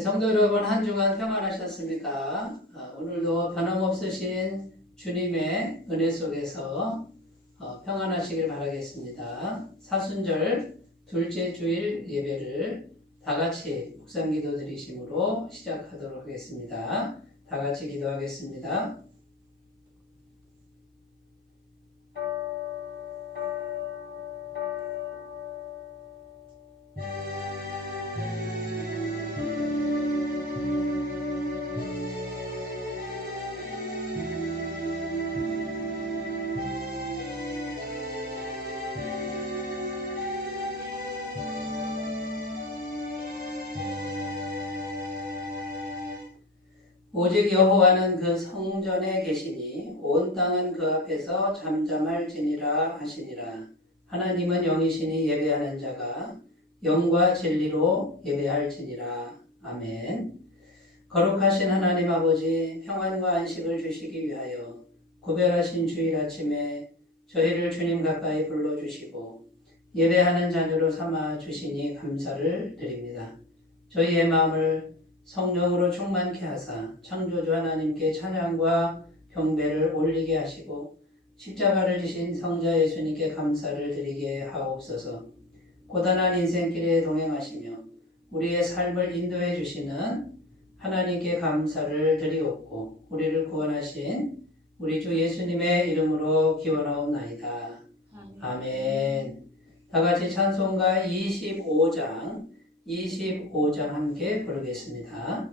성도 여러분, 한 주간 평안하셨습니까? 오늘도 변함없으신 주님의 은혜 속에서 평안하시길 바라겠습니다. 사순절 둘째 주일 예배를 다 같이 묵상기도 드리심으로 시작하도록 하겠습니다. 다 같이 기도하겠습니다. 오직 여호와는 그 성전에 계시니 온 땅은 그 앞에서 잠잠할지니라 하시니라. 하나님은 영이시니 예배하는 자가 영과 진리로 예배할지니라. 아멘. 거룩하신 하나님 아버지, 평안과 안식을 주시기 위하여 구별하신 주일 아침에 저희를 주님 가까이 불러주시고 예배하는 자녀로 삼아 주시니 감사를 드립니다. 저희의 마음을 성령으로 충만케 하사 창조주 하나님께 찬양과 경배를 올리게 하시고 십자가를 지신 성자 예수님께 감사를 드리게 하옵소서. 고단한 인생길에 동행하시며 우리의 삶을 인도해 주시는 하나님께 감사를 드리옵고 우리를 구원하신 우리 주 예수님의 이름으로 기원하옵나이다. 아멘. 다 같이 찬송가 25장 함께 부르겠습니다.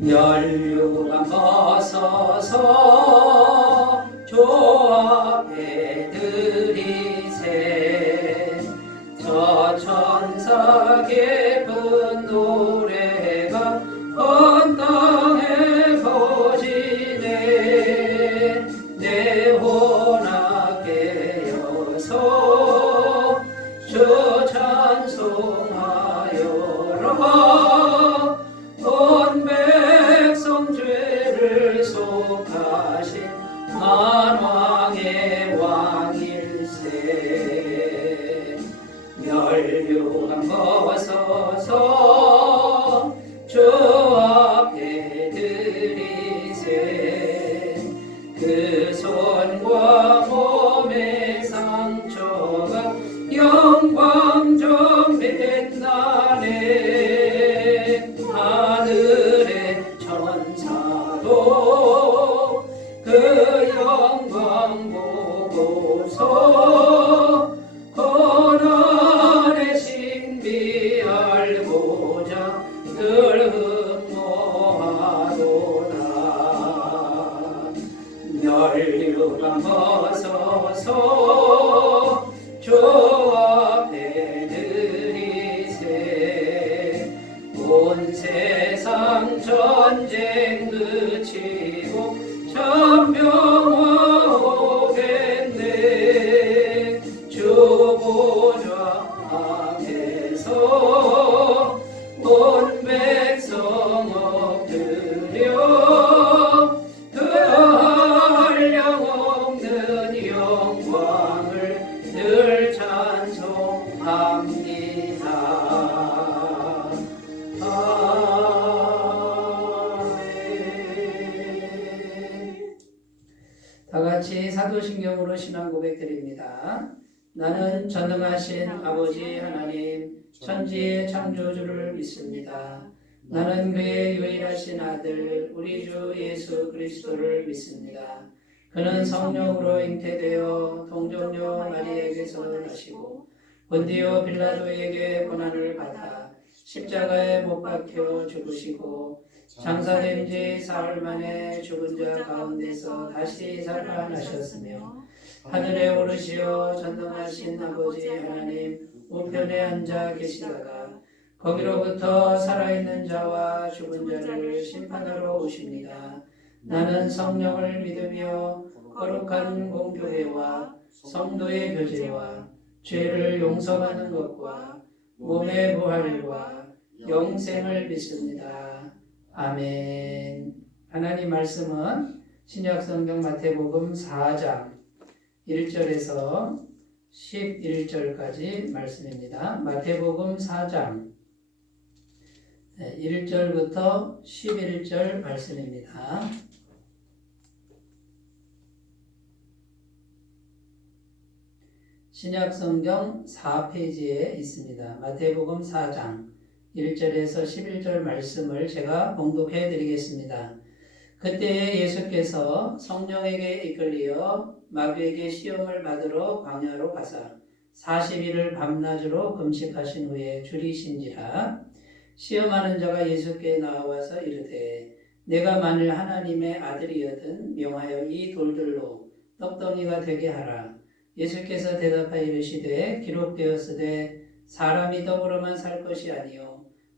멸류관 벗어서 주 앞에 드리세 저 천사 깊은 노래가 온 땅에 퍼지네 내 혼악 깨어서 주 찬송하여라 온 백성 죄를 속하신 만왕의 왕일세 멸류관 벗어서 주 앞에 드리세 그 손과 몸의 상처가 영광 빛나네 하늘의 천사도 그 영광 보고서 고난의 신비 알고자 늘 흠모하도다 멸류관 벗어서 주 앞에 드리세 온 세상 전쟁 그치고 천병화 오겠네 주 보좌 앞에서 온 백성 엎드려 그 한량 없는 영광을 늘 찬송합니다. 아멘. 다 같이 사도신경으로 신앙 고백드립니다. 나는 전능하신 아버지 하나님 천지의 창조주를 믿습니다. 나는 그의 유일하신 아들 우리 주 예수 그리스도를 믿습니다. 그는 성령으로 잉태되어 동정녀 마리에게서 나시고 본디오 빌라도에게 고난을 받아 십자가에 못 박혀 죽으시고 장사된 지 사흘 만에 죽은 자 가운데서 다시 살아나셨으며 하늘에 오르시어 전능하신 아버지 하나님 우편에 앉아 계시다가 거기로부터 살아있는 자와 죽은 자를 심판하러 오십니다. 나는 성령을 믿으며 거룩한 공교회와 성도의 교제와 죄를 용서하는 것과 몸의 부활과 영생을 믿습니다. 아멘. 하나님 말씀은 신약성경 마태복음 4장 1절에서 11절까지 말씀입니다. 마태복음 4장 1절부터 11절 말씀입니다. 신약성경 4페이지에 있습니다. 마태복음 4장 1절에서 11절 말씀을 제가 봉독해 드리겠습니다. 그때에 예수께서 성령에게 이끌리어 마귀에게 시험을 받으러 광야로 가사 40일을 밤낮으로 금식하신 후에 줄이신지라. 시험하는 자가 예수께 나와서 이르되 내가 만일 하나님의 아들이거든 명하여 이 돌들로 떡덩이가 되게 하라. 예수께서 대답하여 이르시되 기록되었으되 사람이 떡으로만 살 것이 아니요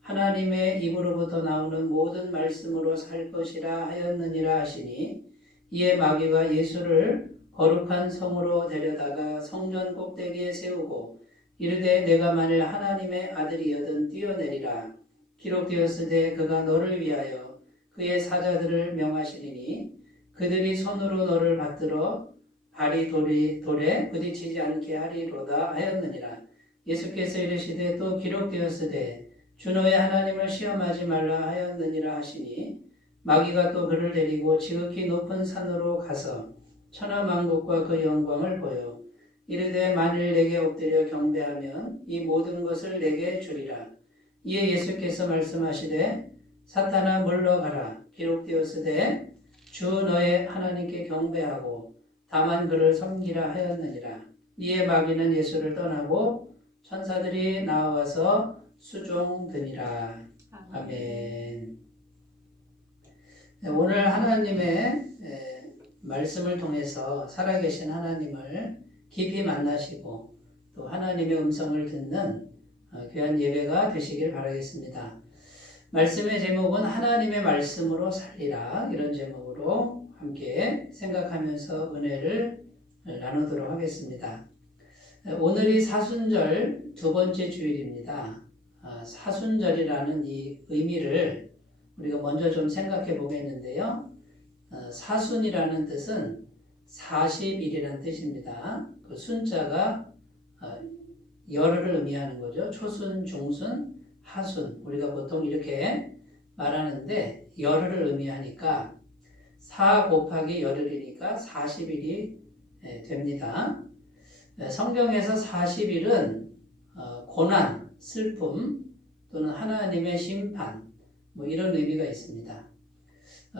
하나님의 입으로부터 나오는 모든 말씀으로 살 것이라 하였느니라 하시니, 이에 마귀가 예수를 거룩한 성으로 데려다가 성전 꼭대기에 세우고 이르되 내가 만일 하나님의 아들이거든 뛰어내리라. 기록되었으되 그가 너를 위하여 그의 사자들을 명하시리니 그들이 손으로 너를 받들어 발이 돌에 부딪히지 않게 하리로다 하였느니라. 예수께서 이르시되 또 기록되었으되 주 너의 하나님을 시험하지 말라 하였느니라 하시니, 마귀가 또 그를 데리고 지극히 높은 산으로 가서 천하만국과 그 영광을 보여 이르되 만일 내게 엎드려 경배하면 이 모든 것을 내게 주리라. 이에 예수께서 말씀하시되 사탄아 물러가라. 기록되었으되 주 너의 하나님께 경배하고 다만 그를 섬기라 하였느니라. 이에 마귀는 예수를 떠나고 천사들이 나와서 수종드니라. 아멘. 오늘 하나님의 말씀을 통해서 살아계신 하나님을 깊이 만나시고 또 하나님의 음성을 듣는 귀한 예배가 되시길 바라겠습니다. 말씀의 제목은 하나님의 말씀으로 살리라, 이런 제목으로 함께 생각하면서 은혜를 나누도록 하겠습니다. 오늘이 사순절 두 번째 주일입니다. 사순절이라는 이 의미를 우리가 먼저 좀 생각해 보겠는데요. 사순이라는 뜻은 40일이라는 뜻입니다. 그 순자가 열흘을 의미하는 거죠. 초순, 중순, 하순. 우리가 보통 이렇게 말하는데 열흘을 의미하니까 4 곱하기 열흘이니까 40일이 됩니다. 성경에서 40일은 고난, 슬픔 또는 하나님의 심판 이런 의미가 있습니다.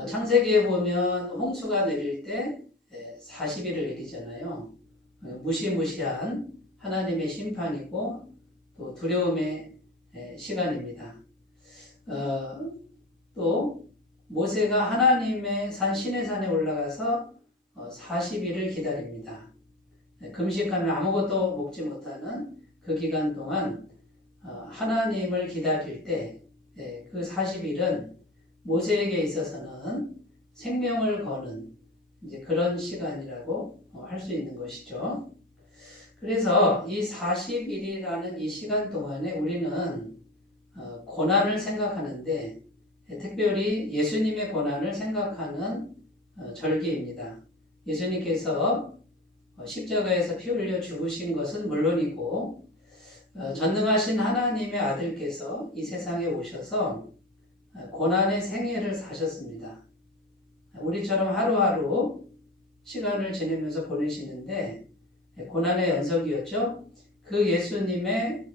창세기에 보면 홍수가 내릴 때 40일을 내리잖아요. 무시무시한 하나님의 심판이고 또 두려움의 시간입니다. 또 모세가 하나님의 산 시내산에 올라가서 40일을 기다립니다. 금식하며 아무것도 먹지 못하는 그 기간 동안 하나님을 기다릴 때 그 40일은 모세에게 있어서는 생명을 거는 이제 그런 시간이라고 할 수 있는 것이죠. 그래서 이 40일이라는 이 시간 동안에 우리는 고난을 생각하는데 특별히 예수님의 고난을 생각하는 절기입니다. 예수님께서 십자가에서 피 흘려 죽으신 것은 물론이고 전능하신 하나님의 아들께서 이 세상에 오셔서 고난의 생애를 사셨습니다. 우리처럼 하루하루 시간을 지내면서 보내시는데 고난의 연속이었죠. 그 예수님의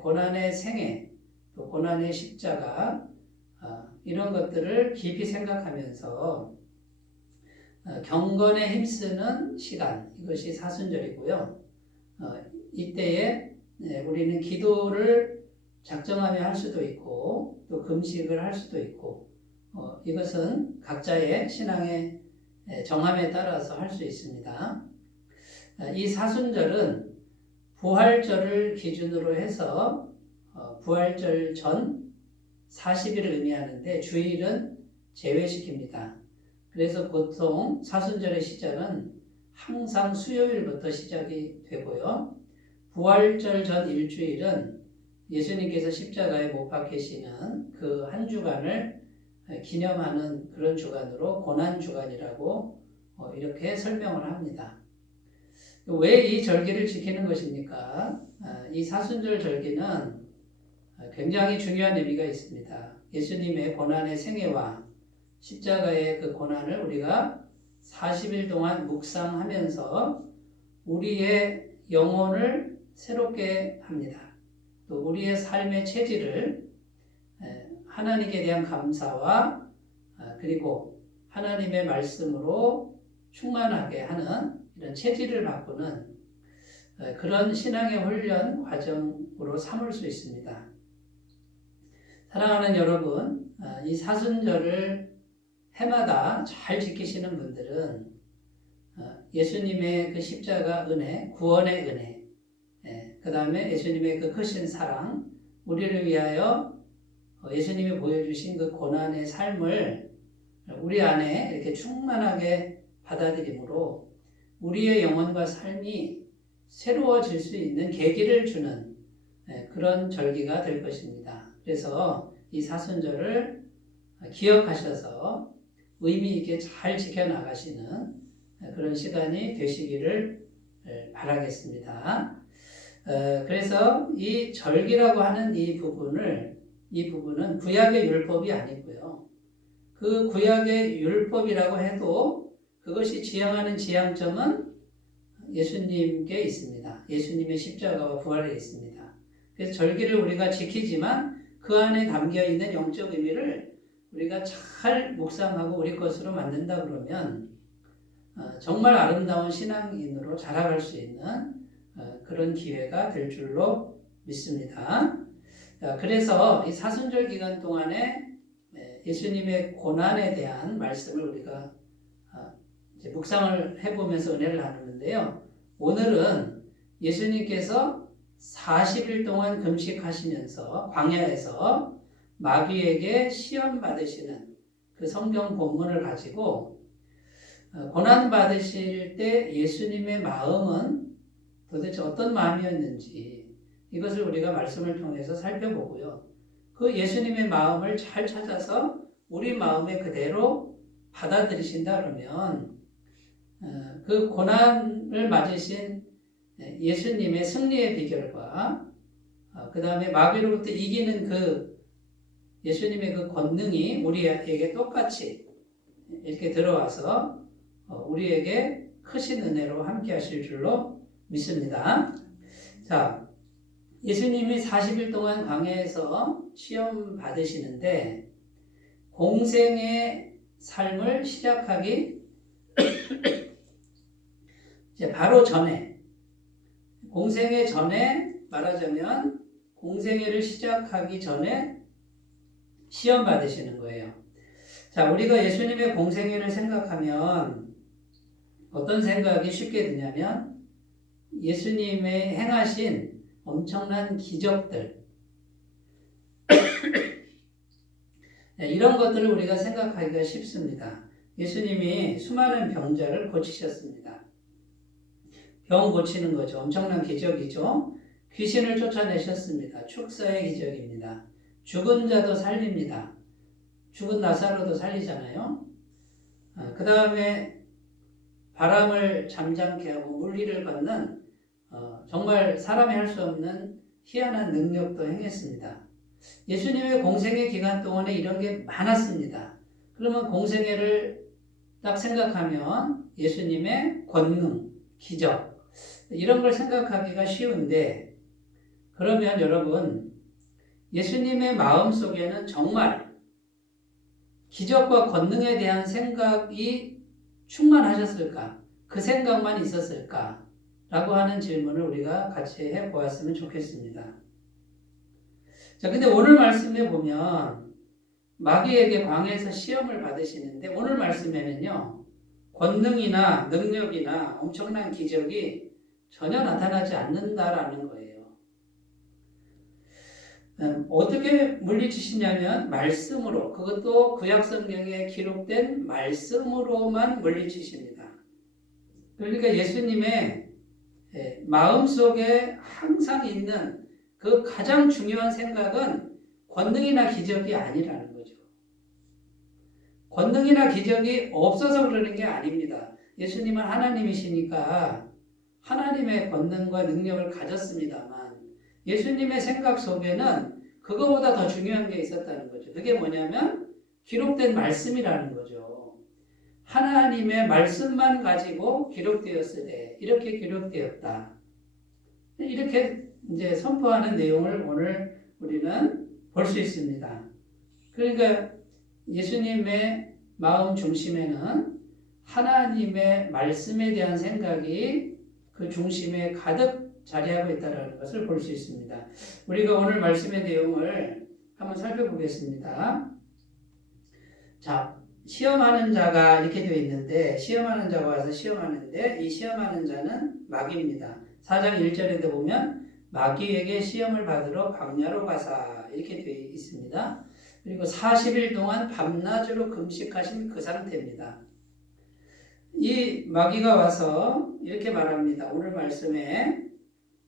고난의 생애, 또 고난의 십자가, 이런 것들을 깊이 생각하면서 경건에 힘쓰는 시간, 이것이 사순절이고요. 이때에 우리는 기도를 작정하며 할 수도 있고 또 금식을 할 수도 있고 이것은 각자의 신앙의 정함에 따라서 할 수 있습니다. 이 사순절은 부활절을 기준으로 해서 부활절 전 40일을 의미하는데 주일은 제외시킵니다. 그래서 보통 사순절의 시작은 항상 수요일부터 시작이 되고요. 부활절 전 일주일은 예수님께서 십자가에 못 박히시는 그 한 주간을 기념하는 그런 주간으로 고난주간이라고 이렇게 설명을 합니다. 왜 이 절기를 지키는 것입니까? 이 사순절 절기는 굉장히 중요한 의미가 있습니다. 예수님의 고난의 생애와 십자가의 그 고난을 우리가 40일 동안 묵상하면서 우리의 영혼을 새롭게 합니다. 또 우리의 삶의 체질을 하나님께 대한 감사와 그리고 하나님의 말씀으로 충만하게 하는 이런 체질을 바꾸는 그런 신앙의 훈련 과정으로 삼을 수 있습니다. 사랑하는 여러분, 이 사순절을 해마다 잘 지키시는 분들은 예수님의 그 십자가 은혜, 구원의 은혜, 그 다음에 예수님의 그 크신 사랑, 우리를 위하여 예수님이 보여주신 그 고난의 삶을 우리 안에 이렇게 충만하게 받아들임으로 우리의 영혼과 삶이 새로워질 수 있는 계기를 주는 그런 절기가 될 것입니다. 그래서 이 사순절을 기억하셔서 의미 있게 잘 지켜나가시는 그런 시간이 되시기를 바라겠습니다. 그래서 이 절기라고 하는 이 부분은 구약의 율법이 아니고요. 그 구약의 율법이라고 해도 그것이 지향하는 지향점은 예수님께 있습니다. 예수님의 십자가와 부활에 있습니다. 그래서 절기를 우리가 지키지만 그 안에 담겨있는 영적 의미를 우리가 잘 묵상하고 우리 것으로 만든다 그러면 정말 아름다운 신앙인으로 자라갈 수 있는 그런 기회가 될 줄로 믿습니다. 그래서 이 사순절 기간 동안에 예수님의 고난에 대한 말씀을 우리가 이제 묵상을 해보면서 은혜를 나누는데요. 오늘은 예수님께서 40일 동안 금식하시면서 광야에서 마귀에게 시험 받으시는 그 성경 본문을 가지고 고난 받으실 때 예수님의 마음은 도대체 어떤 마음이었는지 이것을 우리가 말씀을 통해서 살펴보고요. 그 예수님의 마음을 잘 찾아서 우리 마음에 그대로 받아들이신다 그러면 그 고난을 맞으신 예수님의 승리의 비결과 그 다음에 마귀로부터 이기는 그 예수님의 그 권능이 우리에게 똑같이 이렇게 들어와서 우리에게 크신 은혜로 함께 하실 줄로 믿습니다. 자, 예수님이 40일 동안 광야에서 시험 받으시는데 공생의 삶을 시작하기 이제 바로 전에 공생애 전에 말하자면 공생애를 시작하기 전에 시험 받으시는 거예요. 자, 우리가 예수님의 공생애를 생각하면 어떤 생각이 쉽게 드냐면 예수님의 행하신 엄청난 기적들 이런 것들을 우리가 생각하기가 쉽습니다. 예수님이 수많은 병자를 고치셨습니다. 병 고치는 거죠. 엄청난 기적이죠. 귀신을 쫓아내셨습니다. 축사의 기적입니다. 죽은 자도 살립니다. 죽은 나사로도 살리잖아요. 그 다음에 바람을 잠잠케 하고 물리를 걷는 정말 사람이 할 수 없는 희한한 능력도 행했습니다. 예수님의 공생애 기간 동안에 이런 게 많았습니다. 그러면 공생애를 딱 생각하면 예수님의 권능, 기적 이런 걸 생각하기가 쉬운데 그러면 여러분 예수님의 마음 속에는 정말 기적과 권능에 대한 생각이 충만하셨을까? 그 생각만 있었을까? 라고 하는 질문을 우리가 같이 해보았으면 좋겠습니다. 자, 근데 오늘 말씀에 보면 마귀에게 광야에서 시험을 받으시는데 오늘 말씀에는요 권능이나 능력이나 엄청난 기적이 전혀 나타나지 않는다라는 거예요. 어떻게 물리치시냐면 말씀으로, 그것도 구약성경에 기록된 말씀으로만 물리치십니다. 그러니까 예수님의 마음속에 항상 있는 그 가장 중요한 생각은 권능이나 기적이 아니라는 거죠. 권능이나 기적이 없어서 그러는 게 아닙니다. 예수님은 하나님이시니까 하나님의 권능과 능력을 가졌습니다만 예수님의 생각 속에는 그거보다 더 중요한 게 있었다는 거죠. 그게 뭐냐면 기록된 말씀이라는 거죠. 하나님의 말씀만 가지고 기록되었으되 이렇게 기록되었다. 이렇게 이제 선포하는 내용을 오늘 우리는 볼 수 있습니다. 그러니까 예수님의 마음 중심에는 하나님의 말씀에 대한 생각이 그 중심에 가득 자리하고 있다는 것을 볼 수 있습니다. 우리가 오늘 말씀의 내용을 한번 살펴보겠습니다. 자, 시험하는 자가 이렇게 되어 있는데 시험하는 자가 와서 시험하는데 이 시험하는 자는 마귀입니다. 4장 1절에도 보면 마귀에게 시험을 받으러 광야로 가사 이렇게 되어 있습니다. 그리고 40일 동안 밤낮으로 금식하신 그 상태입니다. 이 마귀가 와서 이렇게 말합니다. 오늘 말씀에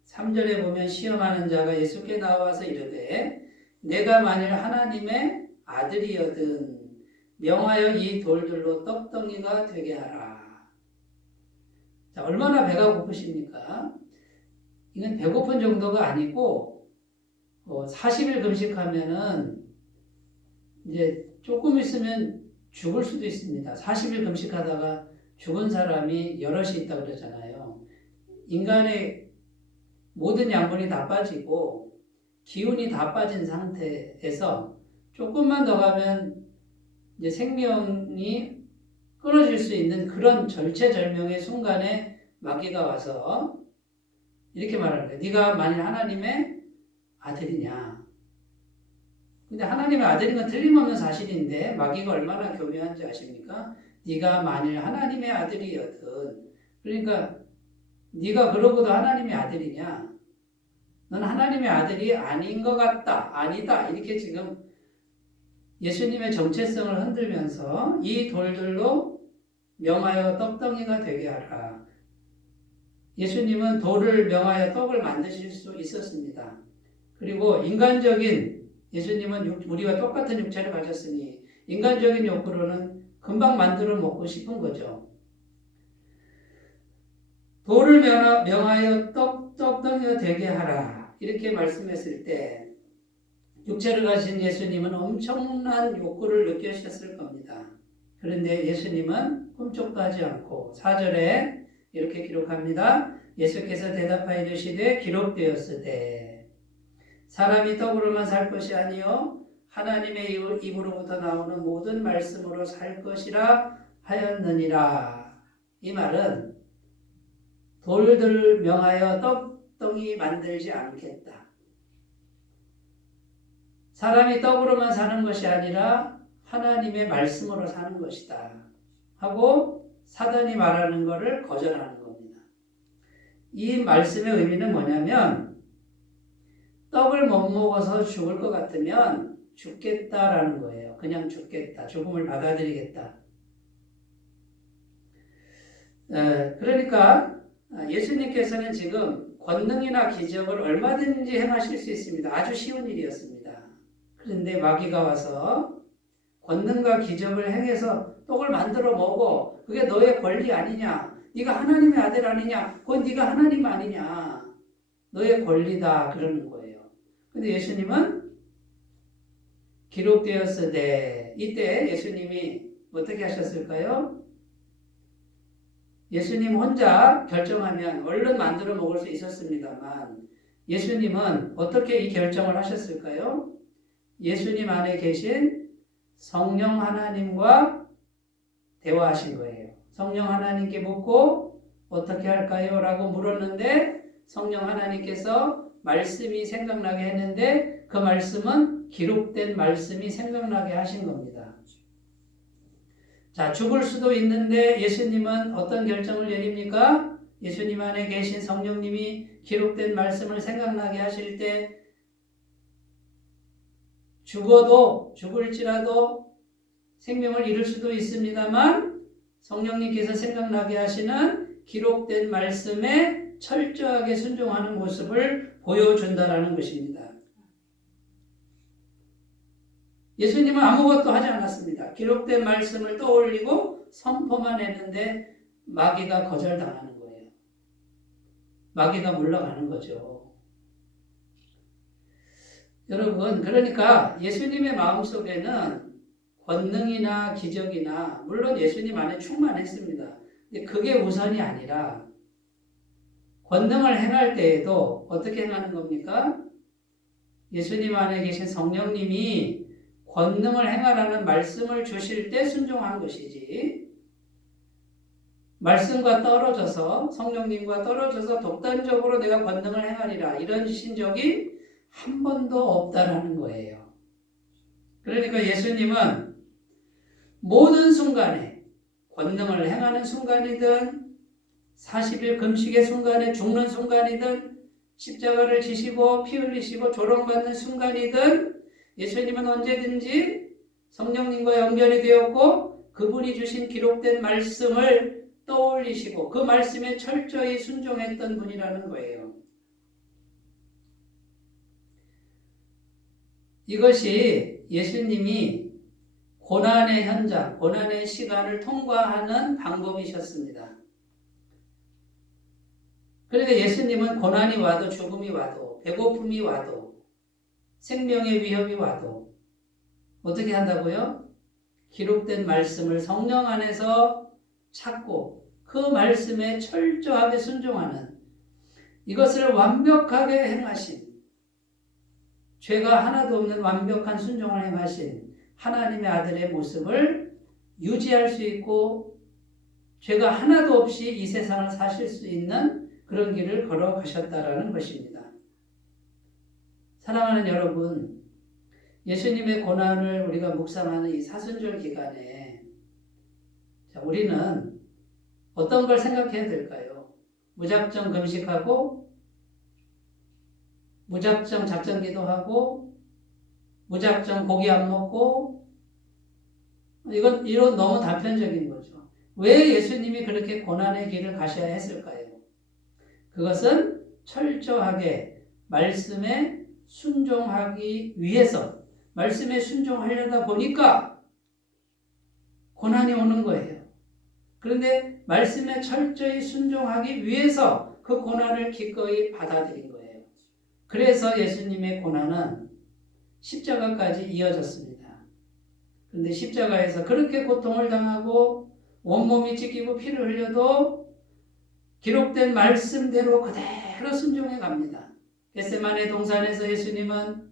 3절에 보면 시험하는 자가 예수께 나와서 이르되 내가 만일 하나님의 아들이여든 명하여 이 돌들로 떡덩이가 되게 하라. 자, 얼마나 배가 고프십니까? 이건 배고픈 정도가 아니고 40일 금식하면은 이제 조금 있으면 죽을 수도 있습니다. 40일 금식하다가 죽은 사람이 여럿이 있다고 그러잖아요. 인간의 모든 양분이 다 빠지고 기운이 다 빠진 상태에서 조금만 더 가면 이제 생명이 끊어질 수 있는 그런 절체절명의 순간에 마귀가 와서 이렇게 말하는 거예요. 네가 만일 하나님의 아들이냐. 근데 하나님의 아들인 건 틀림없는 사실인데 마귀가 얼마나 교묘한지 아십니까? 네가 만일 하나님의 아들이여든 그러니까 네가 그러고도 하나님의 아들이냐? 넌 하나님의 아들이 아닌 것 같다. 아니다. 이렇게 지금 예수님의 정체성을 흔들면서 이 돌들로 명하여 떡덩이가 되게 하라. 예수님은 돌을 명하여 떡을 만드실 수 있었습니다. 그리고 인간적인 예수님은 우리와 똑같은 육체를 가졌으니 인간적인 욕구로는 금방 만들어 먹고 싶은 거죠. 돌을 명하여 떡덩이가 되게 하라. 이렇게 말씀했을 때 육체를 가진 예수님은 엄청난 욕구를 느끼셨을 겁니다. 그런데 예수님은 꿈쩍도 하지 않고 4절에 이렇게 기록합니다. 예수께서 대답하여 이르시되 기록되었으되 사람이 떡으로만 살 것이 아니요 하나님의 입으로부터 나오는 모든 말씀으로 살 것이라 하였느니라. 이 말은 돌들 명하여 떡덩이 만들지 않겠다. 사람이 떡으로만 사는 것이 아니라 하나님의 말씀으로 사는 것이다. 하고 사단이 말하는 것을 거절하는 겁니다. 이 말씀의 의미는 뭐냐면 떡을 못 먹어서 죽을 것 같으면 죽겠다라는 거예요. 그냥 죽겠다. 죽음을 받아들이겠다. 그러니까 예수님께서는 지금 권능이나 기적을 얼마든지 행하실 수 있습니다. 아주 쉬운 일이었습니다. 그런데 마귀가 와서 권능과 기적을 행해서 떡을 만들어 먹어. 그게 너의 권리 아니냐? 네가 하나님의 아들 아니냐? 그건 네가 하나님 아니냐? 너의 권리다 그러는 거예요. 근데 예수님은 기록되었으되 이때 예수님이 어떻게 하셨을까요? 예수님 혼자 결정하면 얼른 만들어 먹을 수 있었습니다만 예수님은 어떻게 이 결정을 하셨을까요? 예수님 안에 계신 성령 하나님과 대화하신 거예요. 성령 하나님께 묻고 어떻게 할까요? 라고 물었는데 성령 하나님께서 말씀이 생각나게 했는데 그 말씀은 기록된 말씀이 생각나게 하신 겁니다. 자, 죽을 수도 있는데 예수님은 어떤 결정을 내립니까? 예수님 안에 계신 성령님이 기록된 말씀을 생각나게 하실 때 죽을지라도 생명을 잃을 수도 있습니다만 성령님께서 생각나게 하시는 기록된 말씀에 철저하게 순종하는 모습을 보여준다라는 것입니다. 예수님은 아무것도 하지 않았습니다. 기록된 말씀을 떠올리고 선포만 했는데 마귀가 거절당하는 거예요. 마귀가 물러가는 거죠. 여러분, 그러니까 예수님의 마음속에는 권능이나 기적이나 물론 예수님 안에 충만했습니다. 근데 그게 우선이 아니라 권능을 행할 때에도 어떻게 행하는 겁니까? 예수님 안에 계신 성령님이 권능을 행하라는 말씀을 주실 때 순종한 것이지, 말씀과 떨어져서 성령님과 떨어져서 독단적으로 내가 권능을 행하리라 이런 신적이 한 번도 없다라는 거예요. 그러니까 예수님은 모든 순간에 권능을 행하는 순간이든 40일 금식의 순간에 죽는 순간이든 십자가를 지시고 피 흘리시고 조롱받는 순간이든 예수님은 언제든지 성령님과 연결이 되었고 그분이 주신 기록된 말씀을 떠올리시고 그 말씀에 철저히 순종했던 분이라는 거예요. 이것이 예수님이 고난의 현장, 고난의 시간을 통과하는 방법이셨습니다. 그러니까 예수님은 고난이 와도 죽음이 와도 배고픔이 와도 생명의 위협이 와도 어떻게 한다고요? 기록된 말씀을 성령 안에서 찾고 그 말씀에 철저하게 순종하는, 이것을 완벽하게 행하신, 죄가 하나도 없는 완벽한 순종을 행하신 하나님의 아들의 모습을 유지할 수 있고 죄가 하나도 없이 이 세상을 사실 수 있는 그런 길을 걸어가셨다라는 것입니다. 사랑하는 여러분, 예수님의 고난을 우리가 묵상하는 이 사순절 기간에 우리는 어떤 걸 생각해야 될까요? 무작정 금식하고 무작정 작전 기도하고 무작정 고기 안 먹고, 이건 너무 단편적인 거죠. 왜 예수님이 그렇게 고난의 길을 가셔야 했을까요? 그것은 철저하게 말씀에 순종하기 위해서, 말씀에 순종하려다 보니까 고난이 오는 거예요. 그런데 말씀에 철저히 순종하기 위해서 그 고난을 기꺼이 받아들인 거예요. 그래서 예수님의 고난은 십자가까지 이어졌습니다. 그런데 십자가에서 그렇게 고통을 당하고 온몸이 찢기고 피를 흘려도 기록된 말씀대로 그대로 순종해 갑니다. 겟세마네 동산에서 예수님은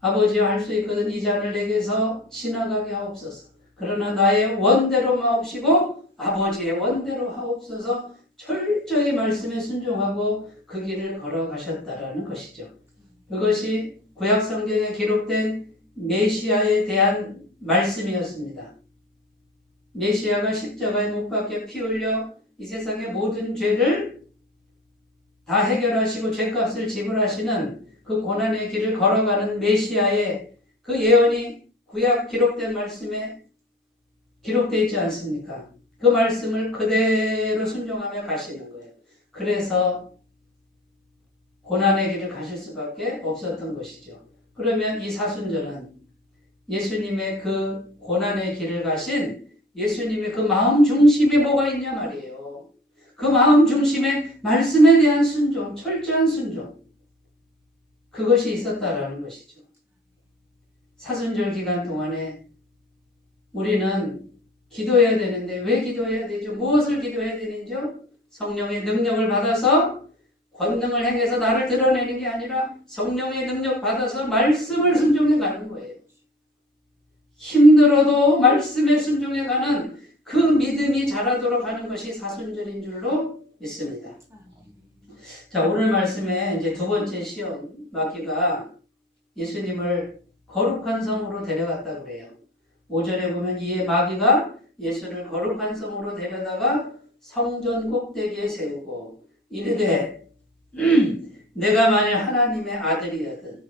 아버지여 할 수 있거든 이 잔을 내게서 지나가게 하옵소서. 그러나 나의 원대로 마옵시고 아버지의 원대로 하옵소서. 철저히 말씀에 순종하고 그 길을 걸어가셨다라는 것이죠. 그것이 구약 성경에 기록된 메시아에 대한 말씀이었습니다. 메시아가 십자가에 못 박혀 피 흘려 이 세상의 모든 죄를 다 해결하시고 죄값을 지불하시는 그 고난의 길을 걸어가는 메시아의 그 예언이 구약 기록된 말씀에 기록되어 있지 않습니까? 그 말씀을 그대로 순종하며 가시는 거예요. 그래서 고난의 길을 가실 수밖에 없었던 것이죠. 그러면 이 사순절은 예수님의 그 고난의 길을 가신 예수님의 그 마음 중심에 뭐가 있냐 말이에요. 그 마음 중심에 말씀에 대한 순종, 철저한 순종, 그것이 있었다라는 것이죠. 사순절 기간 동안에 우리는 기도해야 되는데 왜 기도해야 되죠? 무엇을 기도해야 되는지요? 성령의 능력을 받아서 권능을 행해서 나를 드러내는 게 아니라 성령의 능력 받아서 말씀을 순종해 가는 거예요. 힘들어도 말씀에 순종해 가는 그 믿음이 자라도록 하는 것이 사순절인 줄로 믿습니다. 자, 오늘 말씀에 이제 두 번째 시험, 마귀가 예수님을 거룩한 성으로 데려갔다고 그래요. 5절에 보면 이에 마귀가 예수를 거룩한 성으로 데려다가 성전 꼭대기에 세우고 이르되 내가 만일 하나님의 아들이거든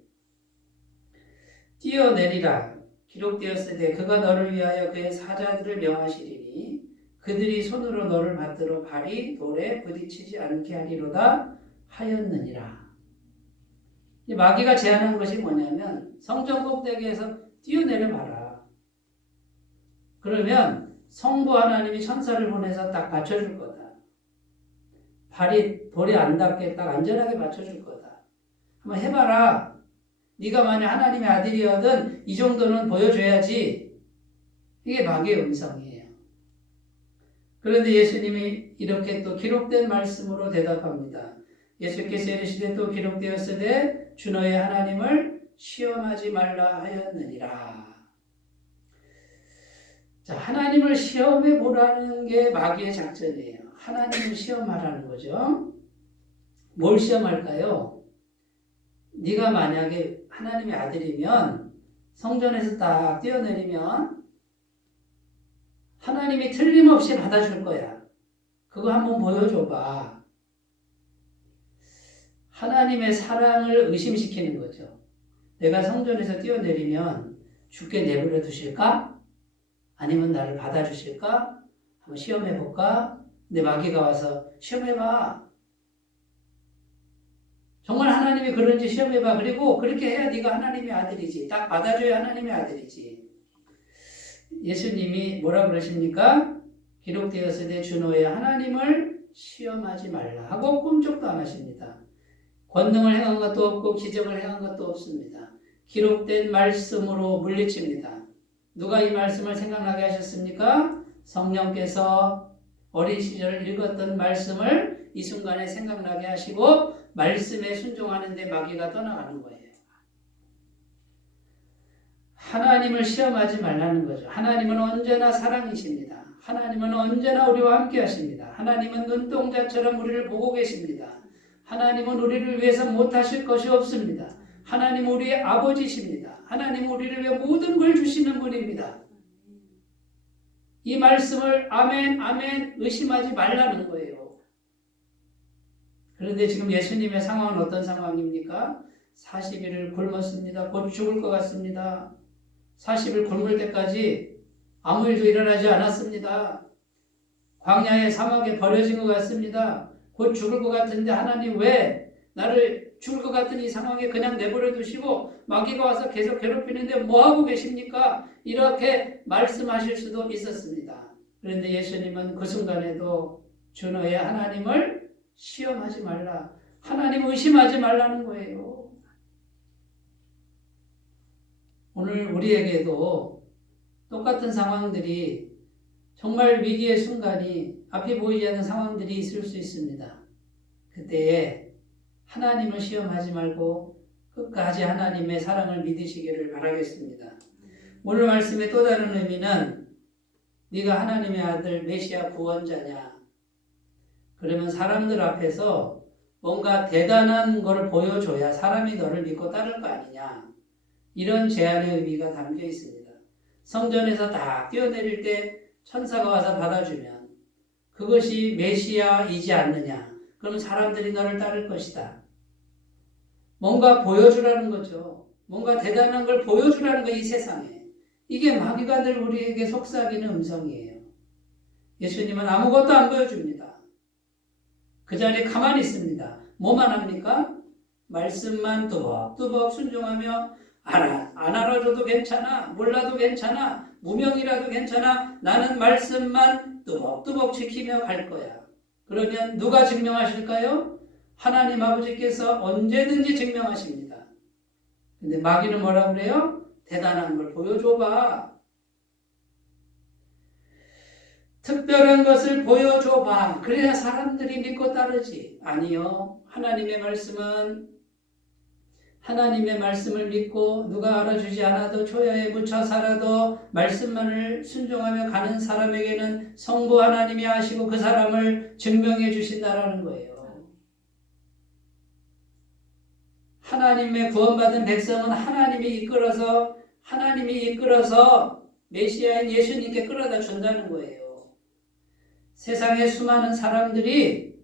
뛰어내리라. 기록되었을 때 그가 너를 위하여 그의 사자들을 명하시리니 그들이 손으로 너를 받들어 발이 돌에 부딪히지 않게 하리로다 하였느니라. 이 마귀가 제안한 것이 뭐냐면 성전 꼭대기에서 뛰어내려 봐라. 그러면 성부 하나님이 천사를 보내서 딱 받쳐줄 거다. 볼이 안 닿게 딱 안전하게 받쳐줄 거다. 한번 해봐라. 네가 만약 하나님의 아들이거든 이 정도는 보여줘야지. 이게 마귀의 음성이에요. 그런데 예수님이 이렇게 또 기록된 말씀으로 대답합니다. 예수께서 이르시되 또 기록되었으되 주 너의 하나님을 시험하지 말라 하였느니라. 자, 하나님을 시험해 보라는 게 마귀의 작전이에요. 하나님을 시험하라는 거죠. 뭘 시험할까요? 네가 만약에 하나님의 아들이면 성전에서 딱 뛰어내리면 하나님이 틀림없이 받아줄 거야. 그거 한번 보여줘봐. 하나님의 사랑을 의심시키는 거죠. 내가 성전에서 뛰어내리면 죽게 내버려 두실까? 아니면 나를 받아주실까? 한번 시험해볼까? 근데 마귀가 와서 시험해봐. 정말 하나님이 그런지 시험해봐. 그리고 그렇게 해야 네가 하나님의 아들이지. 딱 받아줘야 하나님의 아들이지. 예수님이 뭐라 그러십니까? 기록되었으되 주 너의 하나님을 시험하지 말라 하고 꿈쩍도 안 하십니다. 권능을 행한 것도 없고 기적을 행한 것도 없습니다. 기록된 말씀으로 물리칩니다. 누가 이 말씀을 생각나게 하셨습니까? 성령께서 어린 시절 읽었던 말씀을 이 순간에 생각나게 하시고 말씀에 순종하는데 마귀가 떠나가는 거예요. 하나님을 시험하지 말라는 거죠. 하나님은 언제나 사랑이십니다. 하나님은 언제나 우리와 함께 하십니다. 하나님은 눈동자처럼 우리를 보고 계십니다. 하나님은 우리를 위해서 못하실 것이 없습니다. 하나님은 우리의 아버지십니다. 하나님은 우리를 위해 모든 걸 주시는 분입니다. 이 말씀을 아멘 아멘 의심하지 말라는 거예요. 그런데 지금 예수님의 상황은 어떤 상황입니까? 40일을 굶었습니다. 곧 죽을 것 같습니다. 40일 굶을 때까지 아무 일도 일어나지 않았습니다. 광야의 사막에 버려진 것 같습니다. 곧 죽을 것 같은데 하나님 왜 나를 죽을 것 같은 이 상황에 그냥 내버려 두시고 마귀가 와서 계속 괴롭히는데 뭐하고 계십니까? 이렇게 말씀하실 수도 있었습니다. 그런데 예수님은 그 순간에도 주 너의 하나님을 시험하지 말라. 하나님 의심하지 말라는 거예요. 오늘 우리에게도 똑같은 상황들이 정말 위기의 순간이 앞이 보이지 않는 상황들이 있을 수 있습니다. 그때에 하나님을 시험하지 말고 끝까지 하나님의 사랑을 믿으시기를 바라겠습니다. 오늘 말씀의 또 다른 의미는 네가 하나님의 아들 메시아 구원자냐? 그러면 사람들 앞에서 뭔가 대단한 걸 보여줘야 사람이 너를 믿고 따를 거 아니냐? 이런 제안의 의미가 담겨 있습니다. 성전에서 다 뛰어내릴 때 천사가 와서 받아주면 그것이 메시아이지 않느냐? 그럼 사람들이 너를 따를 것이다. 뭔가 보여주라는 거죠. 뭔가 대단한 걸 보여주라는 거, 이 세상에. 이게 마귀가 늘 우리에게 속삭이는 음성이에요. 예수님은 아무것도 안 보여줍니다. 그 자리에 가만히 있습니다. 뭐만 합니까? 말씀만 뚜벅뚜벅 순종하며 안 알아줘도 괜찮아, 몰라도 괜찮아, 무명이라도 괜찮아, 나는 말씀만 뚜벅뚜벅 지키며 갈 거야. 그러면 누가 증명하실까요? 하나님 아버지께서 언제든지 증명하십니다. 근데 마귀는 뭐라 그래요? 대단한 걸 보여줘봐. 특별한 것을 보여줘봐. 그래야 사람들이 믿고 따르지. 아니요. 하나님의 말씀을 믿고 누가 알아주지 않아도 초야에 묻혀 살아도 말씀만을 순종하며 가는 사람에게는 성부 하나님이 아시고 그 사람을 증명해 주신다라는 거예요. 하나님의 구원받은 백성은 하나님이 이끌어서 메시아인 예수님께 끌어다 준다는 거예요. 세상의 수많은 사람들이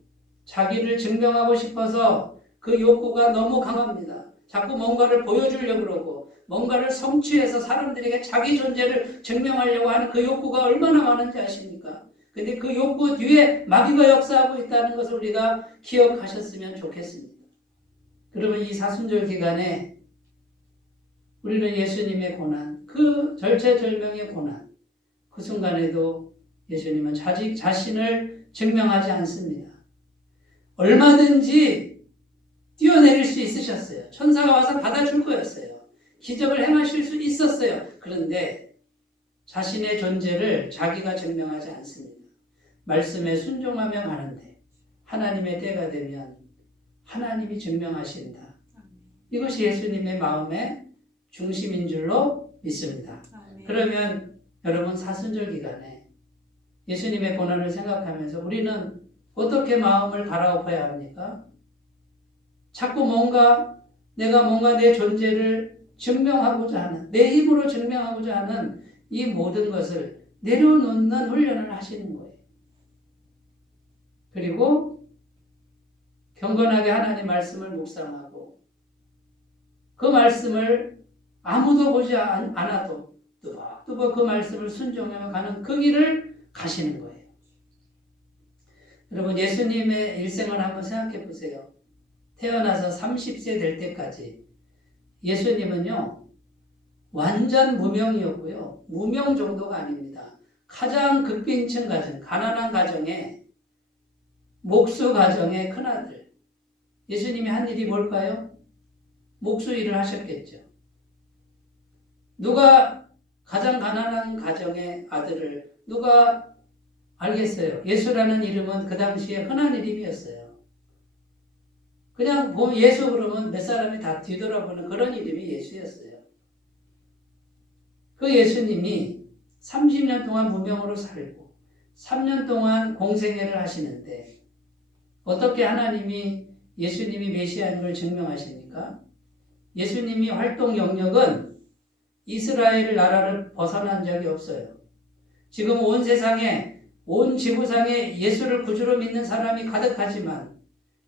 자기를 증명하고 싶어서 그 욕구가 너무 강합니다. 자꾸 뭔가를 보여주려고 그러고 뭔가를 성취해서 사람들에게 자기 존재를 증명하려고 하는 그 욕구가 얼마나 많은지 아십니까? 근데 그 욕구 뒤에 마귀가 역사하고 있다는 것을 우리가 기억하셨으면 좋겠습니다. 그러면 이 사순절 기간에 우리는 예수님의 고난, 그 절체절명의 고난, 그 순간에도 예수님은 자신을 증명하지 않습니다. 얼마든지 뛰어내릴 수 있으셨어요. 천사가 와서 받아줄 거였어요. 기적을 행하실 수 있었어요. 그런데 자신의 존재를 자기가 증명하지 않습니다. 말씀에 순종하며 가는데 하나님의 때가 되면 하나님이 증명하신다. 이것이 예수님의 마음의 중심인 줄로 믿습니다. 그러면 여러분 사순절 기간에 예수님의 고난을 생각하면서 우리는 어떻게 마음을 갈아엎어야 합니까? 자꾸 내가 뭔가 내 존재를 증명하고자 하는, 내 힘으로 증명하고자 하는 이 모든 것을 내려놓는 훈련을 하시는 거예요. 그리고 경건하게 하나님 말씀을 묵상하고 그 말씀을 아무도 보지 않아도 뚜벅뚜벅 그 말씀을 순종하며 가는 그 길을 가시는 거예요. 여러분 예수님의 일생을 한번 생각해 보세요. 태어나서 30세 될 때까지 예수님은요 완전 무명이었고요. 무명 정도가 아닙니다. 가장 극빈층 가정, 가난한 가정에 목수 가정의 큰아들. 예수님이 한 일이 뭘까요? 목수 일을 하셨겠죠. 누가 가장 가난한 가정의 아들을 누가 알겠어요? 예수라는 이름은 그 당시에 흔한 이름이었어요. 그냥 예수 그러면 몇 사람이 다 뒤돌아보는 그런 이름이 예수였어요. 그 예수님이 30년 동안 무명으로 살고 3년 동안 공생애를 하시는데 어떻게 하나님이 예수님이 메시아인 걸 증명하십니까? 예수님이 활동 영역은 이스라엘 나라를 벗어난 적이 없어요. 지금 온 세상에, 온 지구상에 예수를 구주로 믿는 사람이 가득하지만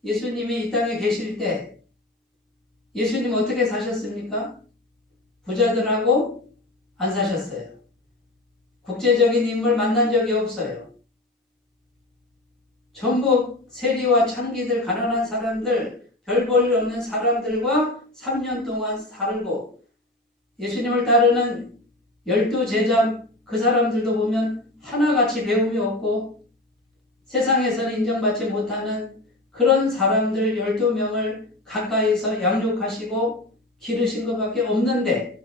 예수님이 이 땅에 계실 때 예수님 어떻게 사셨습니까? 부자들하고 안 사셨어요. 국제적인 인물 만난 적이 없어요. 전부 세리와 창기들, 가난한 사람들, 별 볼 일 없는 사람들과 3년 동안 살고 예수님을 따르는 12제자 그 사람들도 보면 하나같이 배움이 없고 세상에서는 인정받지 못하는 그런 사람들 12명을 가까이서 양육하시고 기르신 것밖에 없는데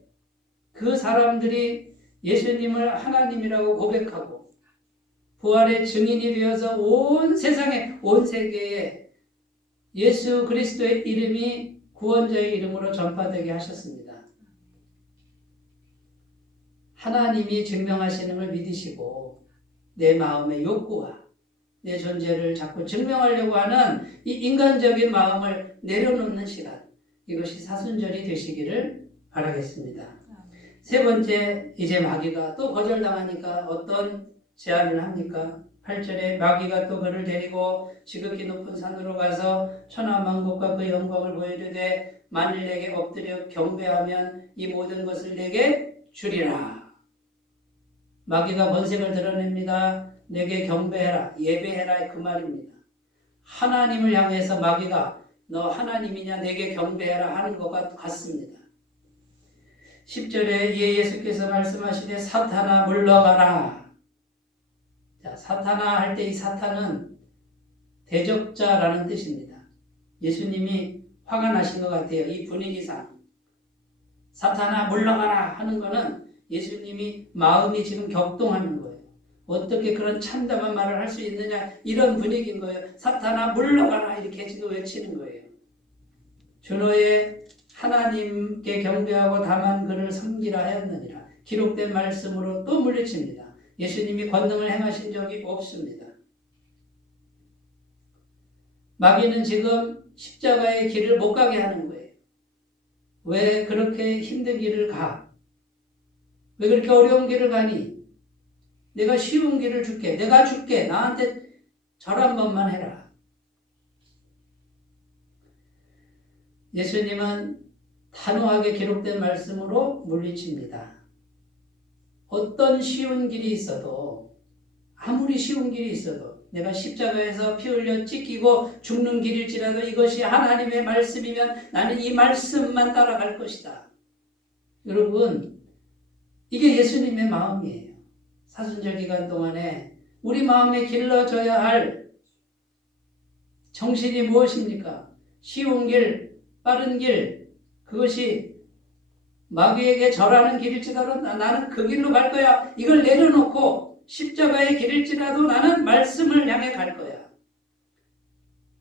그 사람들이 예수님을 하나님이라고 고백하고 부활의 증인이 되어서 온 세상에, 온 세계에 예수 그리스도의 이름이 구원자의 이름으로 전파되게 하셨습니다. 하나님이 증명하시는 걸 믿으시고 내 마음의 욕구와 내 존재를 자꾸 증명하려고 하는 이 인간적인 마음을 내려놓는 시간, 이것이 사순절이 되시기를 바라겠습니다. 세 번째, 이제 마귀가 또 거절당하니까 어떤 제안을 합니까? 8절에 마귀가 또 그를 데리고 지극히 높은 산으로 가서 천하만국과 그 영광을 보여주되 만일 내게 엎드려 경배하면 이 모든 것을 내게 주리라. 마귀가 번색을 드러냅니다. 내게 경배해라, 예배해라, 그 말입니다. 하나님을 향해서 마귀가 너 하나님이냐, 내게 경배해라 하는 것과 같습니다. 10절에 예수께서 말씀하시되 사탄아 물러가라. 자, 사탄아 할 때 이 사탄은 대적자라는 뜻입니다. 예수님이 화가 나신 것 같아요. 이 분위기상. 사탄아 물러가라 하는 거는 예수님이 마음이 지금 격동하는 거예요. 어떻게 그런 참담한 말을 할 수 있느냐, 이런 분위기인 거예요. 사탄아 물러가라 이렇게 지금 외치는 거예요. 주노의 하나님께 경배하고 다만 그를 섬기라 하였느니라. 기록된 말씀으로 또 물리칩니다. 예수님이 권능을 행하신 적이 없습니다. 마귀는 지금 십자가의 길을 못 가게 하는 거예요. 왜 그렇게 힘든 길을 가? 왜 그렇게 어려운 길을 가니? 내가 쉬운 길을 줄게. 내가 줄게. 나한테 절 한 번만 해라. 예수님은 단호하게 기록된 말씀으로 물리칩니다. 어떤 쉬운 길이 있어도, 아무리 쉬운 길이 있어도 내가 십자가에서 피 흘려 찢기고 죽는 길일지라도 이것이 하나님의 말씀이면 나는 이 말씀만 따라갈 것이다. 여러분, 이게 예수님의 마음이에요. 사순절 기간 동안에 우리 마음에 길러져야 할 정신이 무엇입니까? 쉬운 길, 빠른 길, 그것이 마귀에게 절하는 길일지라도 나는 그 길로 갈 거야. 이걸 내려놓고 십자가의 길일지라도 나는 말씀을 향해 갈 거야.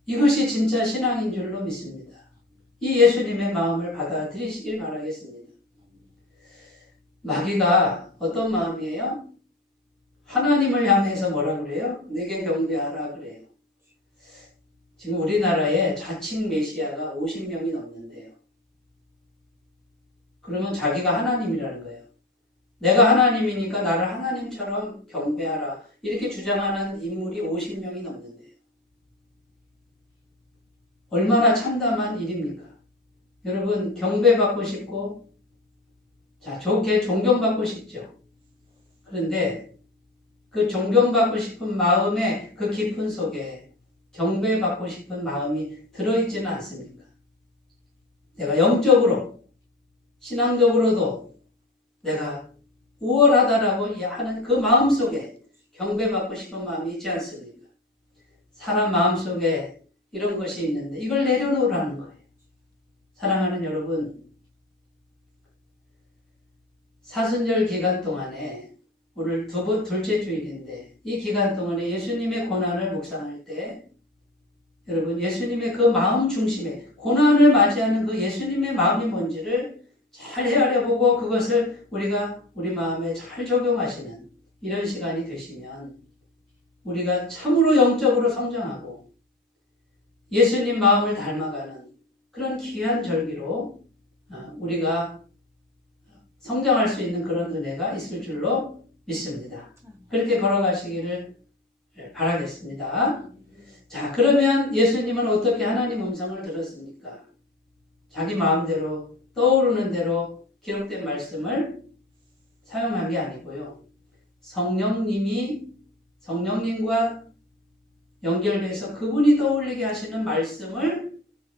이것이 진짜 신앙인 줄로 믿습니다. 이 예수님의 마음을 받아들이시길 바라겠습니다. 마귀가 어떤 마음이에요? 하나님을 향해서 뭐라 그래요? 내게 경배하라 그래요. 지금 우리나라에 자칭 메시아가 50명이 넘는데요. 그러면 자기가 하나님이라는 거예요. 내가 하나님이니까 나를 하나님처럼 경배하라. 이렇게 주장하는 인물이 50명이 넘는데요. 얼마나 참담한 일입니까? 여러분, 경배받고 싶고, 자, 좋게 존경받고 싶죠. 그런데 그 존경받고 싶은 마음의 그 깊은 속에 경배받고 싶은 마음이 들어있지는 않습니까? 내가 영적으로, 신앙적으로도 내가 우월하다라고 하는 그 마음 속에 경배받고 싶은 마음이 있지 않습니까? 사람 마음 속에 이런 것이 있는데 이걸 내려놓으라는 거예요. 사랑하는 여러분, 사순절 기간 동안에 오늘 둘째 주일인데 이 기간 동안에 예수님의 고난을 묵상할 때 여러분 예수님의 그 마음 중심에 고난을 맞이하는 그 예수님의 마음이 뭔지를 잘 헤아려보고 그것을 우리가 우리 마음에 잘 적용하시는 이런 시간이 되시면 우리가 참으로 영적으로 성장하고 예수님 마음을 닮아가는 그런 귀한 절기로 우리가 성장할 수 있는 그런 은혜가 있을 줄로 믿습니다. 그렇게 걸어가시기를 바라겠습니다. 자, 그러면 예수님은 어떻게 하나님 음성을 들었습니까? 자기 마음대로 떠오르는 대로 기록된 말씀을 사용한 게 아니고요. 성령님과 연결돼서 그분이 떠올리게 하시는 말씀을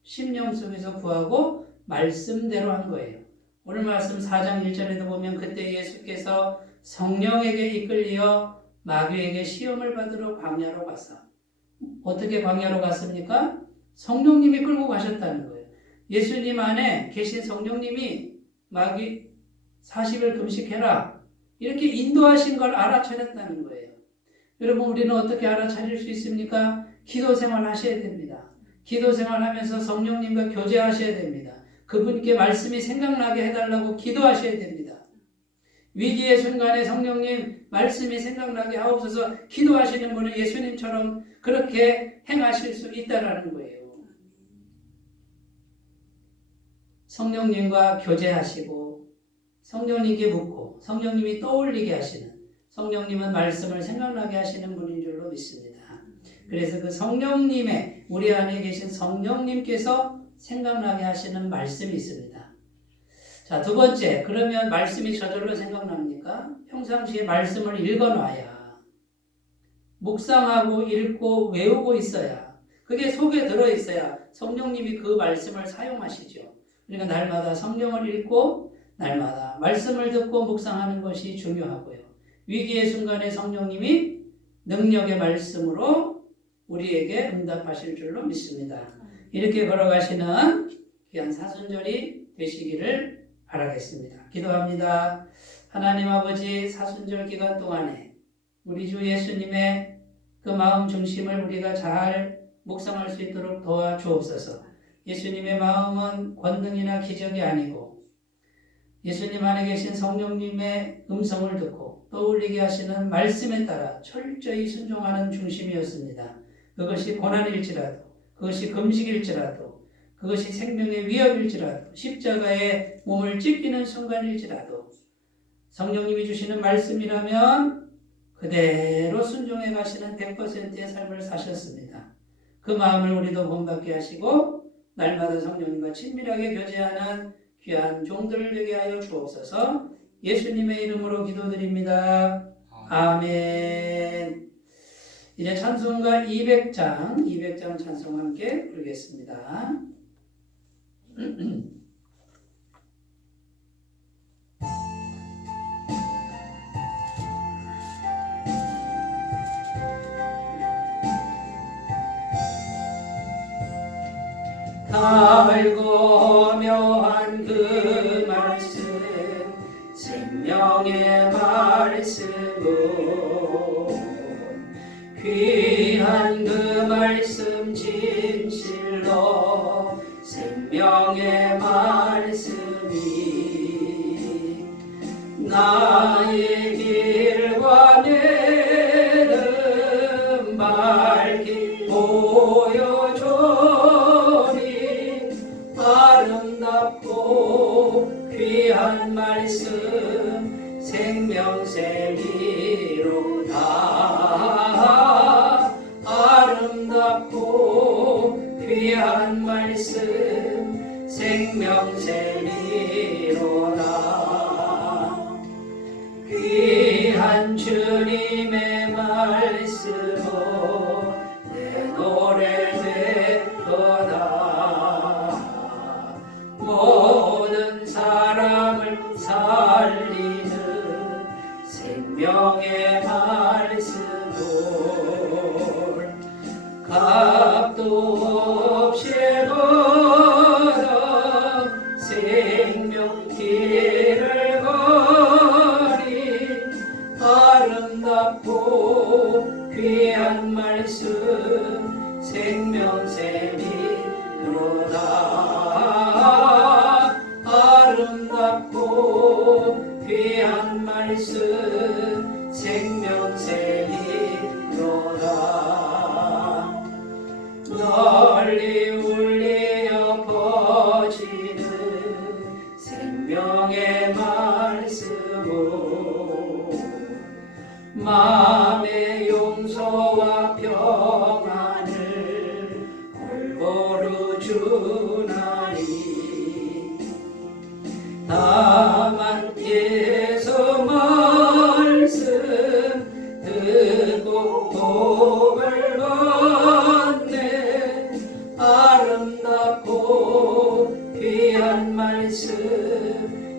심령 속에서 구하고 말씀대로 한 거예요. 오늘 말씀 4장 1절에도 보면 그때 예수께서 성령에게 이끌려 마귀에게 시험을 받으러 광야로 가사. 어떻게 광야로 갔습니까? 성령님이 끌고 가셨다는 거예요. 예수님 안에 계신 성령님이 마귀 40일 금식해라. 이렇게 인도하신 걸 알아차렸다는 거예요. 여러분 우리는 어떻게 알아차릴 수 있습니까? 기도 생활 하셔야 됩니다. 기도 생활 하면서 성령님과 교제하셔야 됩니다. 그분께 말씀이 생각나게 해달라고 기도하셔야 됩니다. 위기의 순간에 성령님 말씀이 생각나게 하옵소서 기도하시는 분은 예수님처럼 그렇게 행하실 수 있다는 거예요. 성령님과 교제하시고 성령님께 묻고 성령님이 떠올리게 하시는 성령님은 말씀을 생각나게 하시는 분인 줄로 믿습니다. 그래서 그 성령님의 우리 안에 계신 성령님께서 생각나게 하시는 말씀이 있습니다. 자, 두 번째, 그러면 말씀이 저절로 생각납니까? 평상시에 말씀을 읽어놔야 묵상하고 읽고 외우고 있어야 그게 속에 들어있어야 성령님이 그 말씀을 사용하시죠. 그러니까 날마다 성령을 읽고 날마다 말씀을 듣고 묵상하는 것이 중요하고요. 위기의 순간에 성령님이 능력의 말씀으로 우리에게 응답하실 줄로 믿습니다. 이렇게 걸어가시는 귀한 사순절이 되시기를 바라겠습니다. 기도합니다. 하나님 아버지 사순절 기간 동안에 우리 주 예수님의 그 마음 중심을 우리가 잘 묵상할 수 있도록 도와주옵소서. 예수님의 마음은 권능이나 기적이 아니고 예수님 안에 계신 성령님의 음성을 듣고 떠올리게 하시는 말씀에 따라 철저히 순종하는 중심이었습니다. 그것이 고난일지라도 그것이 금식일지라도 그것이 생명의 위협일지라도 십자가에 몸을 찢기는 순간일지라도 성령님이 주시는 말씀이라면 그대로 순종해 가시는 100%의 삶을 사셨습니다. 그 마음을 우리도 본받게 하시고 날마다 성령님과 친밀하게 교제하는 귀한 종들 되게 하여 주옵소서. 예수님의 이름으로 기도드립니다. 아멘. 이제 찬송가 200장 찬송 함께 부르겠습니다. 달고 묘한 그 말씀 생명의 말씀은 귀한 그 말씀 진실로 생명의 말씀이 나의 길과 내는 밝히 보여주니 아름답고 귀한 말씀 생명샘이로다 아름답고 귀한 말씀 생명샘이로다 귀한 주님의 말씀은 내 노래 되도다 모든 사람을 살리는 생명의 말씀을 값도 없이 걸어 생명길을 거리 아름답고 귀한 말씀 생명샘이로다 아름답고 귀한 말씀 생명샘이로다 널리 울리어 퍼지는 생명의 말씀은 마음의 용서와 평안을 골고루 주나니 다만 예수 말씀 듣고 복을 받네 아름답고 귀한 말씀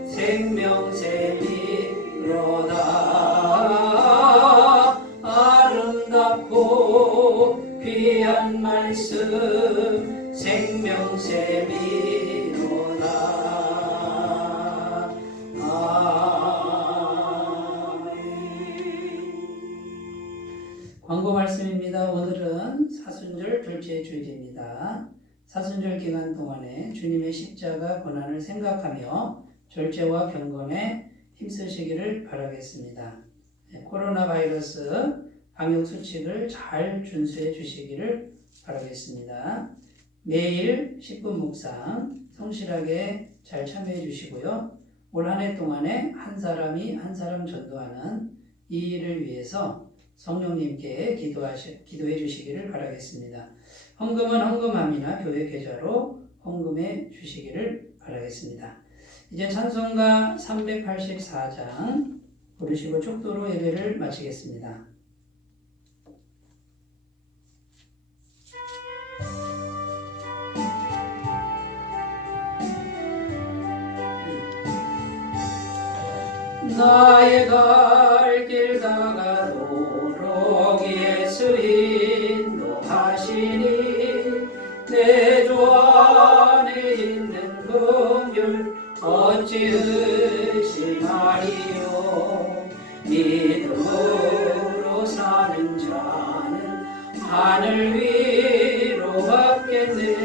생명샘이로다 아름답고 귀한 말씀 생명샘이로다 광고 말씀입니다. 오늘은 사순절 둘째 주일입니다. 사순절 기간 동안에 주님의 십자가 고난을 생각하며 절제와 경건에 힘쓰시기를 바라겠습니다. 코로나 바이러스 방역 수칙을 잘 준수해 주시기를 바라겠습니다. 매일 10분 묵상 성실하게 잘 참여해 주시고요. 올 한 해 동안에 한 사람이 한 사람 전도하는 이 일을 위해서 성령님께 기도해 주시기를 바라겠습니다. 헌금은 헌금함이나 교회 계좌로 헌금해 주시기를 바라겠습니다. 이제 찬송가 384장 부르시고 축도로 예배를 마치겠습니다. 나의 갈 길 다가도록 예수 인도하시니 내 주 안에 있는 긍휼 어찌 의심하리요 믿음으로 사는 자는 하늘 위로 받겠네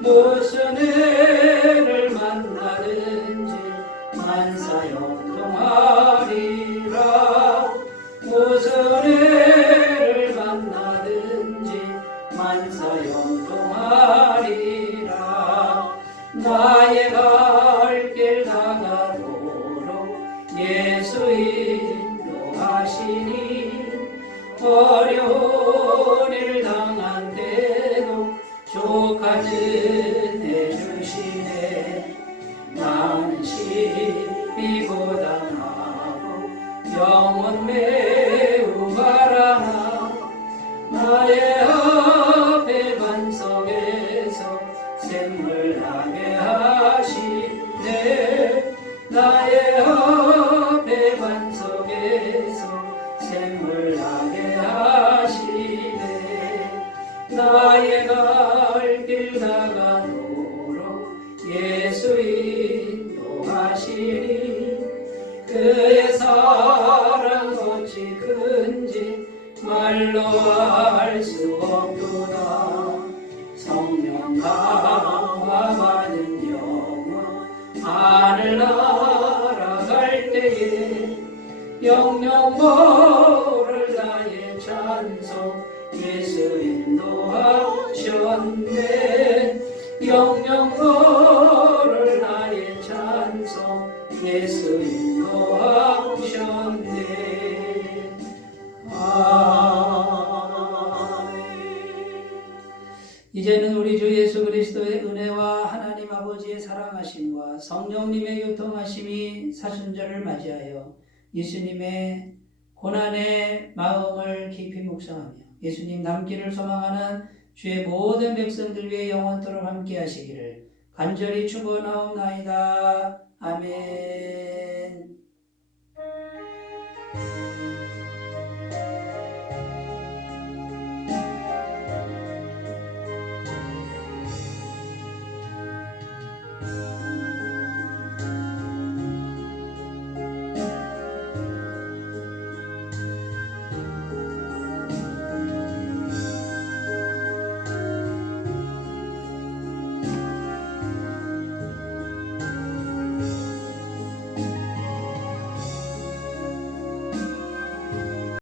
무슨 애를 만나든지 만사형통하리라 무슨 애를 만나든지 만사형통하리라 나의 갈 길 다가도록 예수 인도하시니 어려운 일 당한 때도 족한 은혜 주시네 나는 시비보다 나고 영혼 매우 바라나 나의 앞에 반석에서 샘물나게 하시네 나의 앞에 반석에서 샘물나게 하시네 나의 갈 길 다가도 말로 할 수 없도다. 성령 강화받은 영혼 하늘 날아갈 때에 영영 모를 나의 찬송 예수 인도하셨네. 영영 모를 나의 찬송 예수 인도하셨네. 아멘. 이제는 우리 주 예수 그리스도의 은혜와 하나님 아버지의 사랑하심과 성령님의 교통하심이 사순절을 맞이하여 예수님의 고난의 마음을 깊이 묵상하며 예수님 남기를 소망하는 주의 모든 백성들 위해 영원토록 함께 하시기를 간절히 축원하옵나이다. 아멘.